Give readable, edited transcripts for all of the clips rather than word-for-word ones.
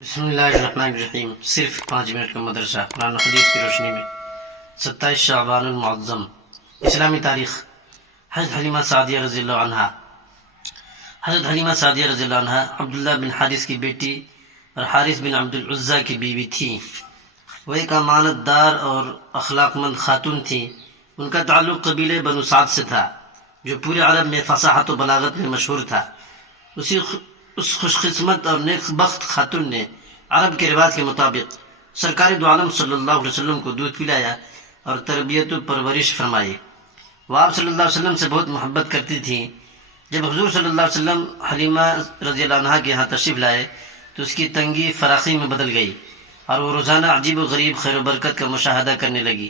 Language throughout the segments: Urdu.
بسم اللہ الرحمن الرحیم۔ صرف 5 منٹ کا مدرسہ قرآن و حدیث کی روشنی میں 27 شعبان المعظم۔ اسلامی تاریخ۔ حضرت حلیمہ سعدیہ رضی اللہ عنہا عبداللہ بن حارث کی بیٹی اور حارث بن عبد العزیٰ کی بیوی تھی۔ وہ ایک امانت دار اور اخلاق مند خاتون تھی۔ ان کا تعلق قبیلے بنو سعد سے تھا جو پورے عرب میں فصاحت و بلاغت میں مشہور تھا۔ اس خوش قسمت اور نیک بخت خاتون نے عرب کے رواج کے مطابق سرکار دو عالم صلی اللہ علیہ وسلم کو دودھ پلایا اور تربیت و پرورش فرمائی۔ وہ آپ صلی اللہ علیہ وسلم سے بہت محبت کرتی تھیں۔ جب حضور صلی اللہ علیہ وسلم حلیمہ رضی اللہ عنہا کے ہاں تشریف لائے تو اس کی تنگی فراخی میں بدل گئی اور وہ روزانہ عجیب و غریب خیر و برکت کا مشاہدہ کرنے لگی،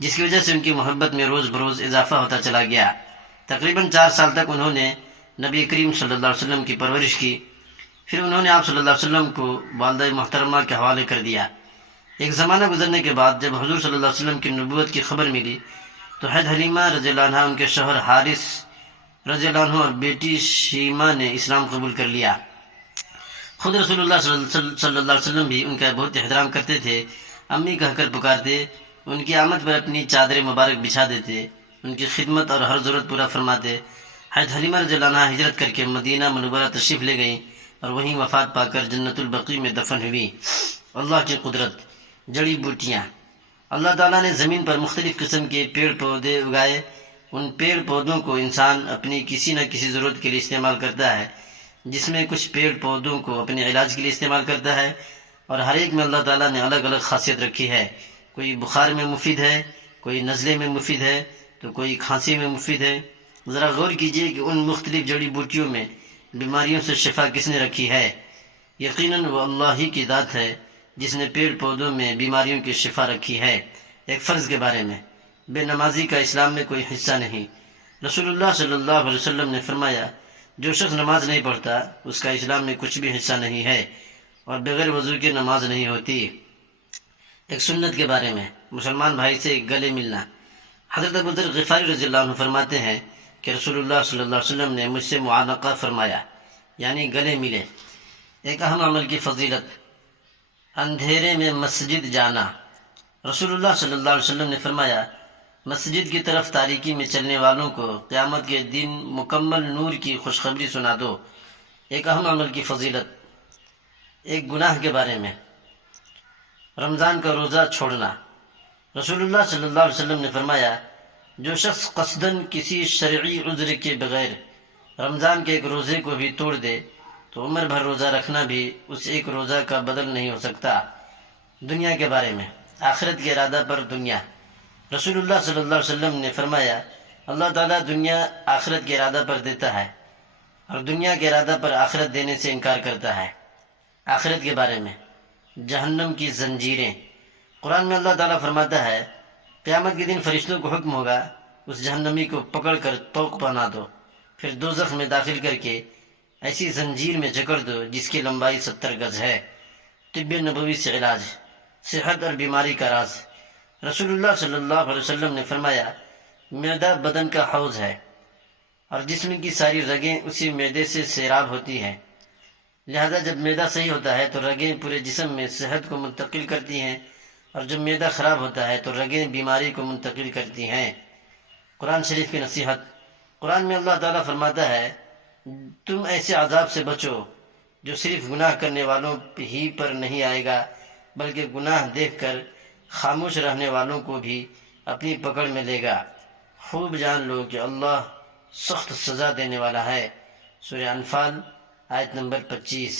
جس کی وجہ سے ان کی محبت میں روز بروز اضافہ ہوتا چلا گیا۔ تقریباً 4 سال تک انہوں نے نبی کریم صلی اللہ علیہ وسلم کی پرورش کی۔ پھر انہوں نے آپ صلی اللہ علیہ وسلم کو والدہ محترمہ کے حوالے کر دیا۔ ایک زمانہ گزرنے کے بعد جب حضور صلی اللہ علیہ وسلم کی نبوت کی خبر ملی تو حضرت حلیمہ رضی اللہ عنہ، ان کے شوہر حارث رضی اللہ عنہ اور بیٹی شیمہ نے اسلام قبول کر لیا۔ خود رسول اللہ صلی اللہ علیہ وسلم بھی ان کا بہت احترام کرتے تھے، امی کہہ کر پکارتے، ان کی آمد پر اپنی چادر مبارک بچھا دیتے، ان کی خدمت اور ہر ضرورت پورا فرماتے۔ حضرت حلیمہ رضی اللہ عنہ ہجرت کر کے مدینہ منورہ تشریف لے گئیں اور وہیں وفات پا کر جنت البقیع میں دفن ہوئی۔ اللہ کی قدرت۔ جڑی بوٹیاں۔ اللہ تعالیٰ نے زمین پر مختلف قسم کے پیڑ پودے اگائے۔ ان پیڑ پودوں کو انسان اپنی کسی نہ کسی ضرورت کے لیے استعمال کرتا ہے، جس میں کچھ پیڑ پودوں کو اپنے علاج کے لیے استعمال کرتا ہے، اور ہر ایک میں اللہ تعالیٰ نے الگ الگ خاصیت رکھی ہے۔ کوئی بخار میں مفید ہے، کوئی نزلے میں مفید ہے، تو کوئی کھانسی میں مفید ہے۔ ذرا غور کیجئے کہ ان مختلف جڑی بوٹیوں میں بیماریوں سے شفا کس نے رکھی ہے۔ یقیناً وہ اللہ ہی کی ذات ہے جس نے پیڑ پودوں میں بیماریوں کی شفا رکھی ہے۔ ایک فرض کے بارے میں، بے نمازی کا اسلام میں کوئی حصہ نہیں۔ رسول اللہ صلی اللہ علیہ وسلم نے فرمایا، جو شخص نماز نہیں پڑھتا اس کا اسلام میں کچھ بھی حصہ نہیں ہے، اور بغیر وضو کے نماز نہیں ہوتی۔ ایک سنت کے بارے میں، مسلمان بھائی سے گلے ملنا۔ حضرت ابو ذر غفاری رضی اللہ عنہ فرماتے ہیں کہ رسول اللہ صلی اللہ علیہ وسلم نے مجھ سے معانقہ فرمایا، یعنی گلے ملے۔ ایک اہم عمل کی فضیلت، اندھیرے میں مسجد جانا۔ رسول اللہ صلی اللہ علیہ وسلم نے فرمایا، مسجد کی طرف تاریکی میں چلنے والوں کو قیامت کے دن مکمل نور کی خوشخبری سنا دو۔ ایک اہم عمل کی فضیلت، ایک گناہ کے بارے میں، رمضان کا روزہ چھوڑنا۔ رسول اللہ صلی اللہ علیہ وسلم نے فرمایا، جو شخص قصداً کسی شرعی عذر کے بغیر رمضان کے ایک روزے کو بھی توڑ دے تو عمر بھر روزہ رکھنا بھی اس ایک روزہ کا بدل نہیں ہو سکتا۔ دنیا کے بارے میں، آخرت کے ارادہ پر دنیا۔ رسول اللہ صلی اللہ علیہ وسلم نے فرمایا، اللہ تعالیٰ دنیا آخرت کے ارادہ پر دیتا ہے اور دنیا کے ارادہ پر آخرت دینے سے انکار کرتا ہے۔ آخرت کے بارے میں، جہنم کی زنجیریں۔ قرآن میں اللہ تعالیٰ فرماتا ہے، قیامت کے دن فرشتوں کو حکم ہوگا، اس جہنمی کو پکڑ کر طوق پہنا دو، پھر دوزخ میں داخل کر کے ایسی زنجیر میں جکڑ دو جس کی لمبائی 70 گز ہے۔ طب نبوی سے علاج، صحت اور بیماری کا راز۔ رسول اللہ صلی اللہ علیہ وسلم نے فرمایا، معدہ بدن کا حوض ہے اور جسم کی ساری رگیں اسی معدے سے سیراب ہوتی ہیں، لہذا جب معدہ صحیح ہوتا ہے تو رگیں پورے جسم میں صحت کو منتقل کرتی ہیں، اور جب معدہ خراب ہوتا ہے تو رگیں بیماری کو منتقل کرتی ہیں۔ قرآن شریف کی نصیحت۔ قرآن میں اللہ تعالیٰ فرماتا ہے، تم ایسے عذاب سے بچو جو صرف گناہ کرنے والوں ہی پر نہیں آئے گا بلکہ گناہ دیکھ کر خاموش رہنے والوں کو بھی اپنی پکڑ میں لے گا۔ خوب جان لو کہ اللہ سخت سزا دینے والا ہے۔ سورہ انفال آیت نمبر 25۔